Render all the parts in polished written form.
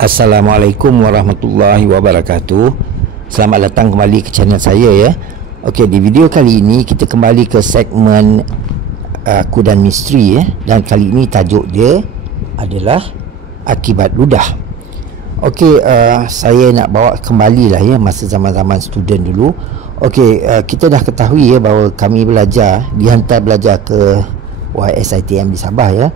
Assalamualaikum warahmatullahi wabarakatuh. Selamat datang kembali ke channel saya ya. Okey, di video kali ini kita kembali ke segmen Aku dan Misteri ya. Dan kali ini tajuk dia adalah Akibat Ludah. Okey, saya nak bawa kembali lah ya masa zaman-zaman student dulu. Okey, kita dah ketahui ya bahawa kami dihantar belajar ke YSITM di Sabah ya.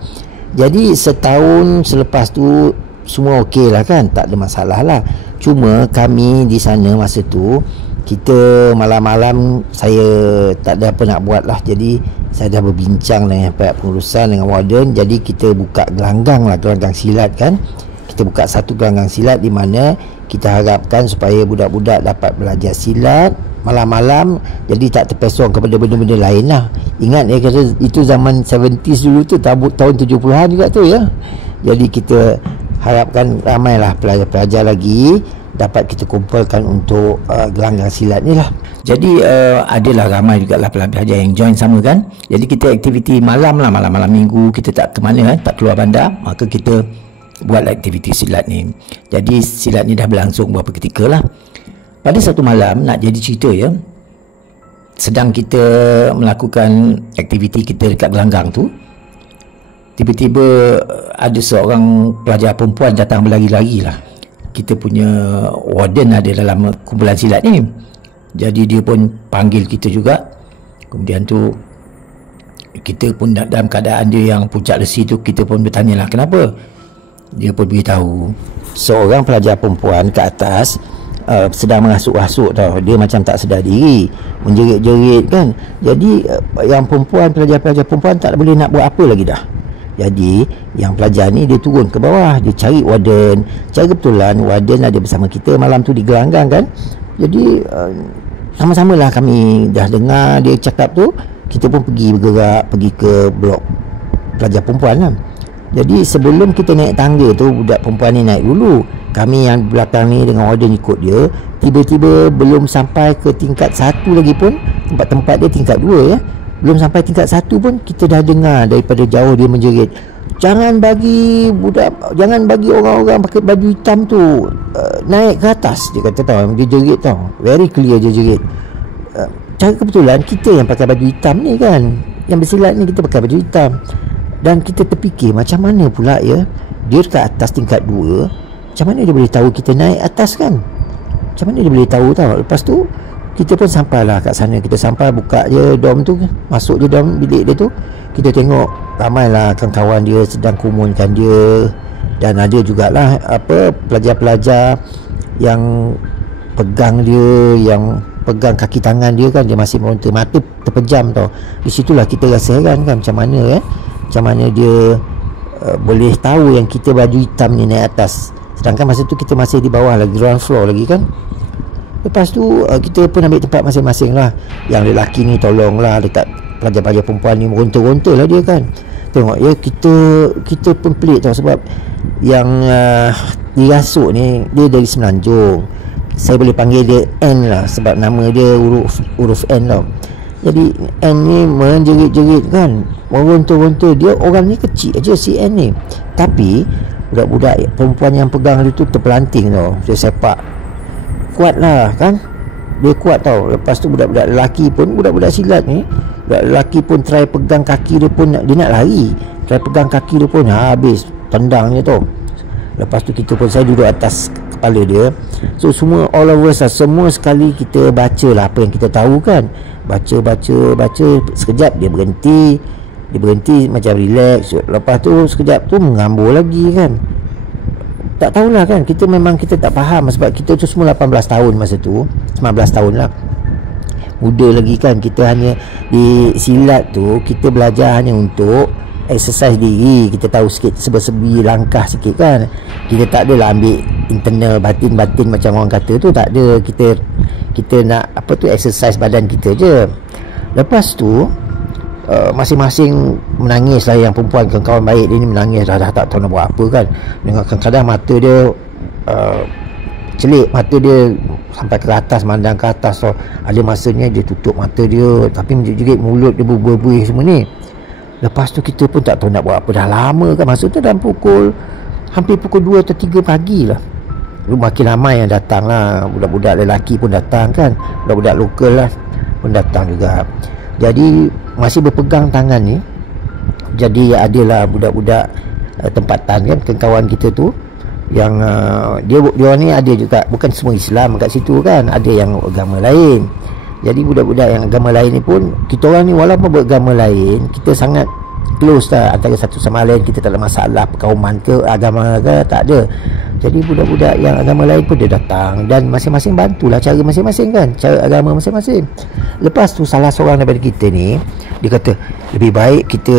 Jadi setahun selepas tu semua okey lah kan, tak ada masalah lah. Cuma kami di sana masa tu, kita malam-malam saya tak ada apa nak buat lah. Jadi saya dah berbincang dengan pihak pengurusan, dengan warden. Jadi kita buka gelanggang lah, gelanggang silat kan. Kita buka satu gelanggang silat di mana kita harapkan supaya budak-budak dapat belajar silat malam-malam, jadi tak terpesong kepada benda-benda lain lah. Ingat ya, itu zaman 70s dulu tu, tahun 70-an juga tu ya. Jadi kita harapkan ramailah pelajar-pelajar lagi dapat kita kumpulkan untuk gelanggang silat ni lah. Jadi adalah ramai juga lah pelajar yang join sama kan. Jadi kita aktiviti malam lah, malam-malam minggu kita tak ke mana kan, tak keluar bandar, maka kita buat aktiviti silat ni. Jadi silat ni dah berlangsung beberapa ketika lah. Pada satu malam, nak jadi cerita ya, sedang kita melakukan aktiviti kita dekat gelanggang tu, tiba-tiba ada seorang pelajar perempuan datang berlari-lari lah. Kita punya warden ada dalam kumpulan silat ni, jadi dia pun panggil kita juga. Kemudian tu kita pun dalam keadaan dia yang puncak lesi tu, kita pun bertanya lah kenapa. Dia pun beritahu seorang pelajar perempuan ke atas sedang mengasuk-asuk tau. Dia macam tak sedar diri, menjerit-jerit kan. Jadi yang perempuan, pelajar-pelajar perempuan tak boleh nak buat apa lagi dah. Jadi yang pelajar ni dia turun ke bawah, dia cari warden. Cari kebetulan warden ada bersama kita malam tu di gelanggang kan. Jadi sama-sama lah kami dah dengar dia cakap tu, kita pun bergerak pergi ke blok pelajar perempuan lah. Jadi sebelum kita naik tangga tu, budak perempuan ni naik dulu. Kami yang belakang ni dengan warden ikut dia. Tiba-tiba belum sampai ke tingkat 1 lagi pun, tempat-tempat dia tingkat 2 ya, belum sampai tingkat 1 pun kita dah dengar daripada jauh dia menjerit, jangan bagi orang-orang pakai baju hitam tu naik ke atas. Dia kata tau, dia jerit tau, very clear dia jerit. Cara kebetulan kita yang pakai baju hitam ni kan, yang bersilat ni kita pakai baju hitam. Dan kita terfikir macam mana pula ya, dia dekat atas tingkat 2, macam mana dia boleh tahu kita naik atas kan? Macam mana dia boleh tahu tau. Lepas tu kita pun sampailah kat sana. Kita sampai buka je dom tu, masuk je dom bilik dia tu. Kita tengok ramailah kawan-kawan dia sedang kumpulkan dia. Dan ada jugalah pelajar-pelajar yang pegang dia, yang pegang kaki tangan dia kan, dia masih meronta, mata terpejam tau. Di situlah kita rasa heran kan, macam mana macam mana dia boleh tahu yang kita baju hitam ni naik atas, sedangkan masa tu kita masih di bawah lagi, ground floor lagi kan. Lepas tu kita pun ambil tempat masing-masing lah. Yang lelaki ni tolonglah dekat pelajar-pelajar perempuan ni, meronta-ronta lah dia kan. Tengok ya, kita pun pelik tau, sebab yang dirasuk ni dia dari Semenanjung. Saya boleh panggil dia N lah, sebab nama dia huruf N tau. Jadi N ni menjerit-jerit kan, meronta-ronta. Dia orang ni kecil aja si N ni, tapi budak-budak perempuan yang pegang dia tu terpelanting tau. Dia sepak kuat lah kan, dia kuat tau. Lepas tu budak-budak lelaki pun, budak-budak silat ni, budak lelaki pun try pegang kaki dia pun, dia nak lari, try pegang kaki dia pun habis tendangnya tau. Lepas tu kita pun, saya duduk atas kepala dia. So semua, all of us lah, semua sekali kita baca lah apa yang kita tahu kan. Baca sekejap dia berhenti macam relax. Lepas tu sekejap tu mengambur lagi kan. Tak tahulah kan, kita tak faham sebab kita tu semua 18 tahun masa tu, 19 tahun lah, muda lagi kan. Kita hanya di silat tu, kita belajar hanya untuk exercise diri. Kita tahu sikit sebi-sebi langkah sikit kan. Kita tak adalah ambil internal batin-batin macam orang kata tu, tak ada. Kita nak exercise badan kita je. Lepas tu masing-masing menangis lah. Yang perempuan, kawan baik dia ni menangis dah tak tahu nak buat apa kan. Dengan kadang-kadang mata dia celik, mata dia sampai ke atas, mandang ke atas. So, ada masanya dia tutup mata dia, tapi menjerit mulut dia berbuih semua ni. Lepas tu kita pun tak tahu nak buat apa. Dah lama kan, masa tu dalam pukul hampir pukul 2 atau 3 pagi lah. Makin ramai yang datang lah. Budak-budak lelaki pun datang kan, budak-budak lokal lah pun datang juga. Jadi masih berpegang tangan ni. Jadi adalah budak-budak tempatan kan, kawan kita tu yang dia ni ada juga, bukan semua Islam kat situ kan, ada yang agama lain. Jadi budak-budak yang agama lain ni pun, kita orang ni walaupun beragama lain, kita sangat close lah antara satu sama lain. Kita tak ada masalah perkauman ke agama ke, tak ada. Jadi budak-budak yang agama lain pun dia datang, dan masing-masing bantulah cara masing-masing kan, cara agama masing-masing. Lepas tu salah seorang daripada kita ni, dia kata lebih baik kita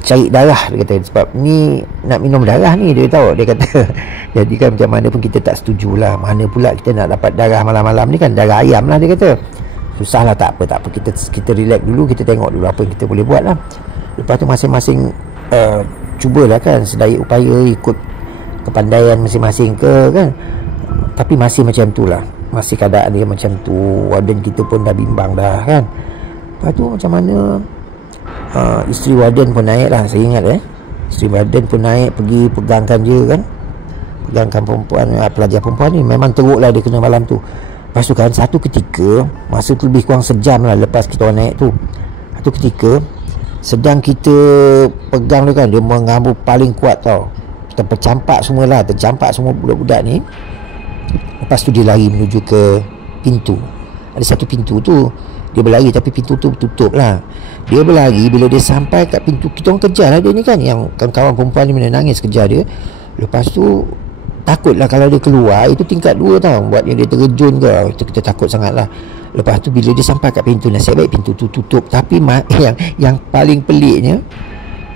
cari darah, dia kata, sebab ni nak minum darah ni, dia tahu, dia kata. Jadi kan macam mana pun kita tak setujulah. Mana pula kita nak dapat darah malam-malam ni kan, darah ayam lah, dia kata. Susah lah, tak apa, kita relax dulu, kita tengok dulu apa yang kita boleh buat lah. Lepas tu masing-masing cubalah kan, sedaya upaya ikut kepandaian masing-masing ke kan. Tapi masih macam tu lah, masih keadaan dia macam tu. Warden kita pun dah bimbang dah kan. Lepas tu macam mana, isteri warden pun naik lah, saya ingat isteri warden pun naik, pergi pegangkan dia kan, pegangkan perempuan, pelajar perempuan ni. Memang teruk lah dia kena malam tu. Lepas tu kan, satu ketika, masa tu lebih kurang sejam lah lepas kita orang naik tu, satu ketika sedang kita pegang dia kan, dia mengambil paling kuat tau, tercampak semua budak-budak ni. Lepas tu dia lari menuju ke pintu. Ada satu pintu tu dia berlari, tapi pintu tu tutup lah. Dia berlari, bila dia sampai kat pintu, kita orang kejar lah dia ni kan, yang kawan-kawan perempuan ni mana nangis kejar dia. Lepas tu takutlah kalau dia keluar, itu tingkat 2 tau, buatnya dia terjun ke, itu kita takut sangat lah. Lepas tu bila dia sampai kat pintu, nasib baik pintu tu tutup. Tapi yang paling peliknya,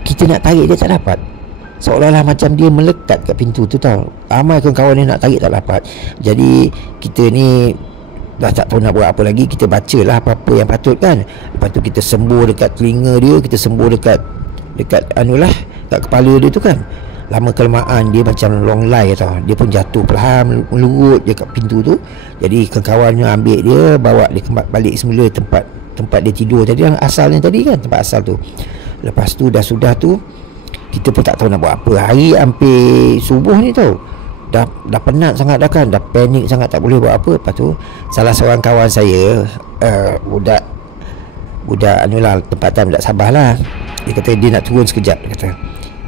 kita nak tarik dia tak dapat, seolah-olah macam dia melekat kat pintu tu tau. Ramai kawan-kawan ni nak tarik tak dapat. Jadi kita ni dah tak tahu nak buat apa lagi. Kita bacalah apa-apa yang patut kan. Lepas tu kita sembur dekat telinga dia, kita sembur dekat anulah, kat kepala dia tu kan. Lama kelamaan dia macam long lie tau, dia pun jatuh perlahan melurut je kat pintu tu. Jadi kawan-kawannya ambil dia, bawa dia balik semula tempat dia tidur tadi, yang asalnya tadi kan, tempat asal tu. Lepas tu sudah tu kita pun tak tahu nak buat apa. Hari hampir subuh ni tau, dah penat sangat dah kan, dah panik sangat, tak boleh buat apa. Lepas tu salah seorang kawan saya, budak anulah tempatan, budak Sabah lah, dia kata dia nak turun sekejap. Dia kata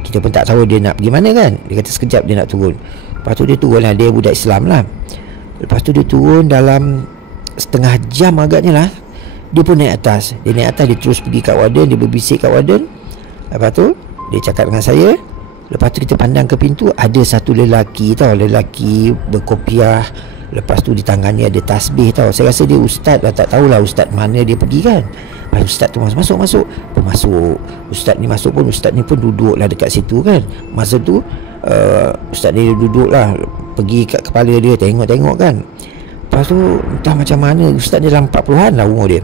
kita pun tak tahu dia nak pergi mana kan, dia kata sekejap dia nak turun. Lepas tu dia turun lah, dia budak Islam lah. Lepas tu dia turun dalam setengah jam agaknya lah, dia pun naik atas. Dia terus pergi kat warden, dia berbisik kat warden. Lepas tu dia cakap dengan saya. Lepas tu kita pandang ke pintu, ada satu lelaki berkopiah. Lepas tu di tangannya ada tasbih tau. Saya rasa dia ustaz lah, tak tahulah ustaz mana dia pergi kan. Lepas ustaz tu masuk. Ustaz ni pun duduk lah dekat situ kan. Masa tu ustaz ni duduk lah, pergi kat kepala dia, tengok kan. Lepas tu entah macam mana, ustaz ni dalam 40-an lah umur dia.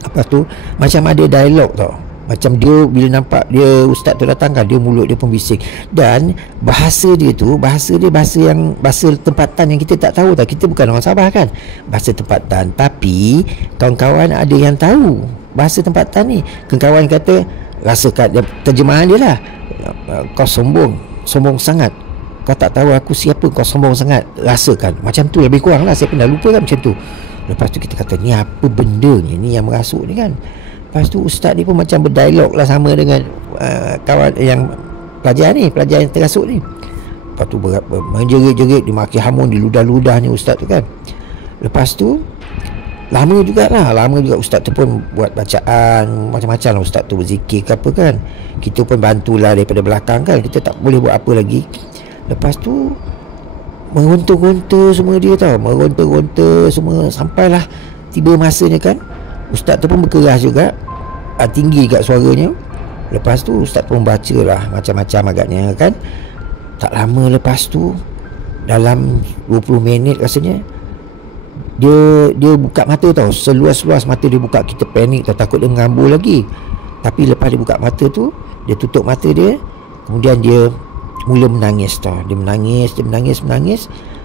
Lepas tu macam ada dialog tau, macam dia bila nampak dia ustaz tu datang kan, dia mulut dia pun bising. Dan bahasa dia bahasa tempatan yang kita tak tahu tau. Kita bukan orang Sabah kan, bahasa tempatan. Tapi kawan-kawan ada yang tahu bahasa tempatan ni. Kawan kata, rasakan terjemahan dia lah, kau sombong sangat, kau tak tahu aku siapa, kau sombong sangat, rasakan. Macam tu lebih kurang lah, saya pernah lupa kan macam tu. Lepas tu kita kata, ni apa benda ni yang merasuk ni kan. Lepas tu ustaz ni pun macam berdialog lah sama dengan kawan yang pelajar yang terasuk ni. Lepas tu menjerit-jerit, dia maki hamun, dia ludah-ludahnya ustaz tu kan. Lepas tu lama juga ustaz tu pun buat bacaan macam-macam lah, ustaz tu berzikir ke apa kan. Kita pun bantulah daripada belakang kan, kita tak boleh buat apa lagi. Lepas tu meronta-ronta semua dia tau, meronta-ronta semua, sampailah tiba masanya kan, ustaz tu pun berkeras juga, tinggi kat suaranya. Lepas tu ustaz pun baca lah macam-macam agaknya kan. Tak lama lepas tu, dalam 20 minit rasanya, dia buka mata tau, seluas-luas mata dia buka. Kita panik tau, takut dia mengambul lagi. Tapi lepas dia buka mata tu, dia tutup mata dia, kemudian dia mula menangis tau. Dia menangis.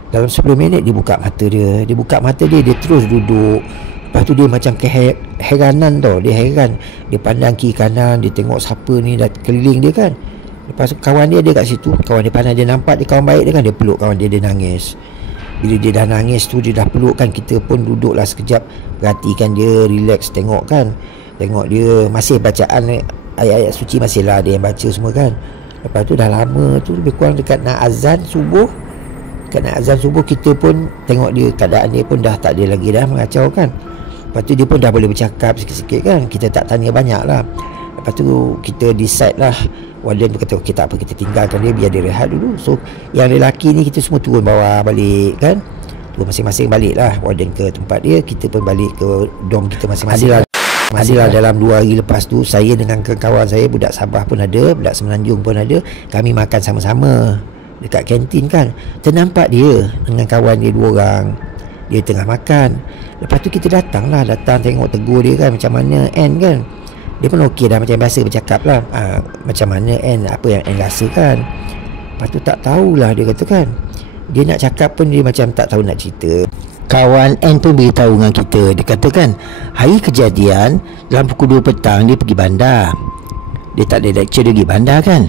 Dalam 10 minit dia buka mata dia, dia terus duduk. Lepas tu dia macam keheranan tau, dia heran, dia pandang kiri kanan, dia tengok siapa ni dah keliling dia kan. Lepas tu kawan dia kat situ, kawan dia pandai, dia nampak dia kawan baik dia kan, dia peluk kawan dia nangis. Bila dia dah nangis tu, dia dah peluk kan, kita pun duduklah sekejap, perhatikan dia, relax, tengok kan. Tengok dia masih bacaan ayat-ayat suci, masih lah dia yang baca semua kan. Lepas tu dah lama tu, lebih kurang dekat nak azan subuh, kita pun tengok dia, keadaan dia pun dah tak ada lagi, dah mengacau kan. Lepas tu dia pun dah boleh bercakap sikit-sikit kan, kita tak tanya banyak lah. Lepas tu kita decide lah, warden tu kata okey tak apa, kita tinggalkan dia biar dia rehat dulu. So yang lelaki ni kita semua turun bawah balik kan, turun masing-masing balik lah, warden ke tempat dia, kita pun balik ke dom kita masing-masing. Adalah dalam 2 hari lepas tu, saya dengan kawan saya, budak Sabah pun ada, budak Semenanjung pun ada, kami makan sama-sama dekat kantin kan. Ternampak dia dengan kawan dia 2 orang, dia tengah makan. Lepas tu kita datang tengok, tegur dia kan, macam mana N kan. Dia pun okey dah, macam biasa bercakap lah, macam mana N, apa yang N rasa kan. Lepas tu tak tahulah, dia kata kan, dia nak cakap pun dia macam tak tahu nak cerita. Kawan N pun beritahu dengan kita, dia kata kan, hari kejadian dalam pukul 2 petang dia pergi bandar. Dia tak ada lecture, dia pergi bandar kan.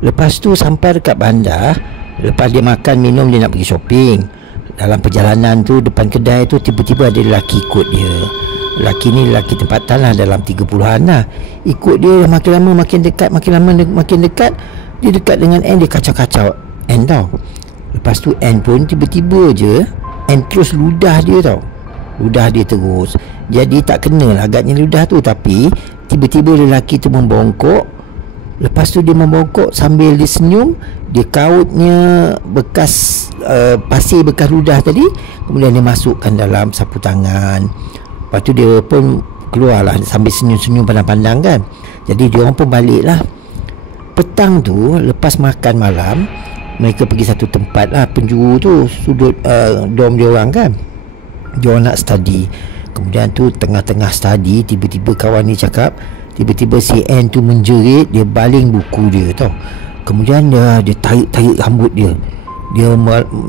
Lepas tu sampai dekat bandar, lepas dia makan minum, dia nak pergi shopping. Dalam perjalanan tu, depan kedai tu, tiba-tiba ada lelaki ikut dia. Lelaki ni lelaki tempatan lah, dalam 30-an lah. Ikut dia makin lama makin dekat, makin lama makin dekat. Dia dekat dengan N, dia kacau-kacau N tau. Lepas tu N pun tiba-tiba je N terus ludah dia tau. Ludah dia terus. Jadi tak kena lah agaknya ludah tu, tapi tiba-tiba lelaki tu membongkok. Lepas tu dia membongkok sambil dia senyum, dia kautnya bekas pasir bekas ludah tadi, kemudian dia masukkan dalam sapu tangan. Lepas tu dia pun keluarlah sambil senyum-senyum pandang-pandang kan. Jadi dia orang pun balik lah. Petang tu lepas makan malam, mereka pergi satu tempat lah, penjuru tu, sudut dom dia orang kan. Dia orang nak study. Kemudian tu tengah-tengah study, tiba-tiba kawan ni cakap, tiba-tiba si N tu menjerit, dia baling buku dia tau. Kemudian dia tarik rambut dia. Dia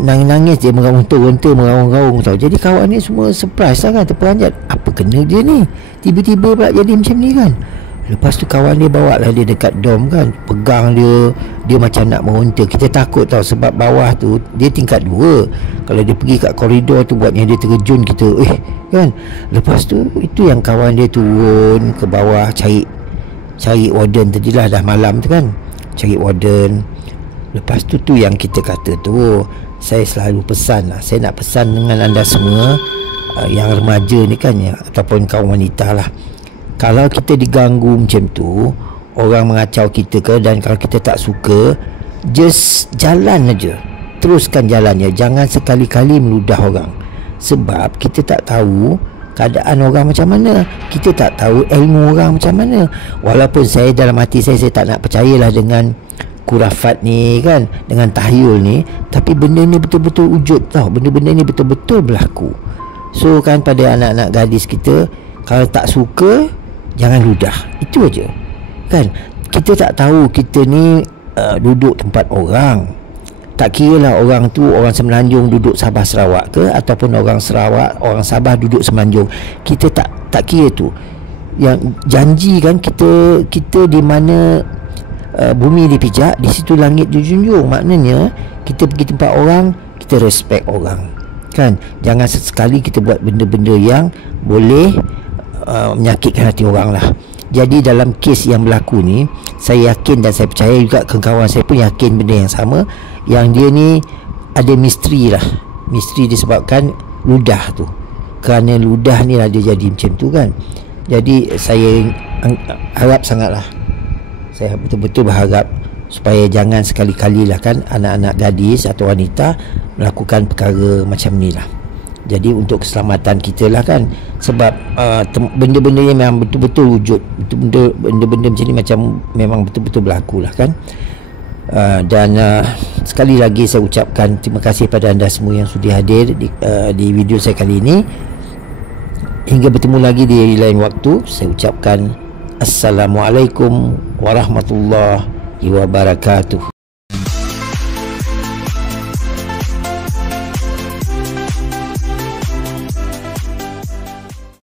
nangis-nangis, dia meronta-ronta, meraung-raung tau. Jadi kawan ni semua surprise lah kan, terperanjat, apa kena dia ni, tiba-tiba pula jadi macam ni kan. Lepas tu kawan dia bawa lah dia dekat dom kan, pegang dia macam nak meronta. Kita takut tau, sebab bawah tu dia tingkat 2. Kalau dia pergi kat koridor tu, buatnya dia terkejun kita kan. Lepas tu itu yang kawan dia turun ke bawah cari warden tadilah, dah malam tu kan, cari warden. Lepas tu yang kita kata tu, saya selalu pesan lah, saya nak pesan dengan anda semua, yang remaja ni kan ya, ataupun kaum wanita lah, kalau kita diganggu macam tu, orang mengacau kita ke, dan kalau kita tak suka, just jalan aja, teruskan jalannya, jangan sekali-kali meludah orang. Sebab kita tak tahu keadaan orang macam mana, kita tak tahu ilmu orang macam mana. Walaupun saya dalam hati saya tak nak percayalah dengan kurafat ni kan, dengan tahyul ni, tapi benda ni betul-betul wujud tau, benda-benda ni betul-betul berlaku. So kan, pada anak-anak gadis kita, kalau tak suka, jangan ludah, itu aja kan. Kita tak tahu kita ni duduk tempat orang, tak kira lah orang tu orang Semenanjung duduk Sabah Sarawak ke, ataupun orang Sarawak, orang Sabah duduk Semenanjung, kita tak kira tu. Yang janji kan, kita di mana bumi dipijak, di situ langit dijunjung. Maknanya kita pergi tempat orang, kita respect orang kan. Jangan sesekali kita buat benda-benda yang boleh menyakitkan hati orang lah. Jadi dalam kes yang berlaku ni, saya yakin dan saya percaya juga kawan saya pun yakin benda yang sama, yang dia ni ada misteri lah. Misteri disebabkan ludah tu. Kerana ludah ni lah dia jadi macam tu kan. Jadi saya harap sangatlah, saya betul-betul berharap supaya jangan sekali-kali lah kan anak-anak gadis atau wanita melakukan perkara macam ni lah. Jadi untuk keselamatan kita lah kan. Sebab benda-benda yang memang betul-betul wujud, benda-benda macam ni macam memang betul-betul berlaku lah kan. Dan sekali lagi saya ucapkan terima kasih pada anda semua yang sudi hadir di video saya kali ini. Hingga bertemu lagi di lain waktu, saya ucapkan Assalamualaikum warahmatullahi wabarakatuh.